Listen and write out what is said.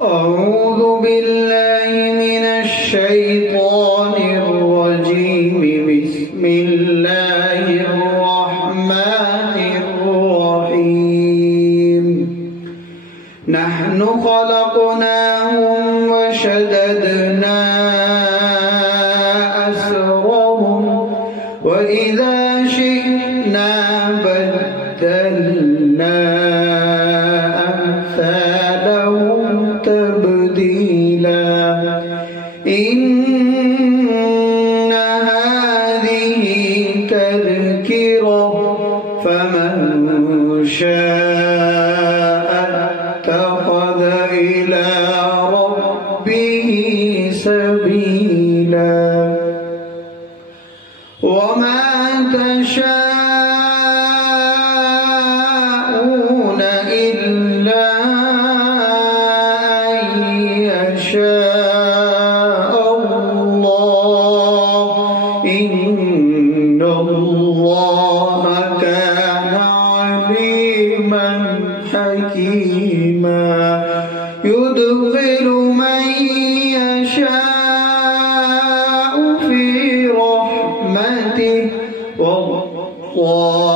أعوذ بالله من الشيطان الرجيم. بسم الله الرحمن الرحيم. نحن خلقناهم وشددنا أسرهم وإذا شئنا بدلنا أمثالهم تبديلا. إن هذه تذكرة فمن شاء اتخذ إلى ربه سبيلا. وما تشاءون إلا أن يشاء الله. إن الله كان عليما حكيما. يدخل من يشاء في رحمته والله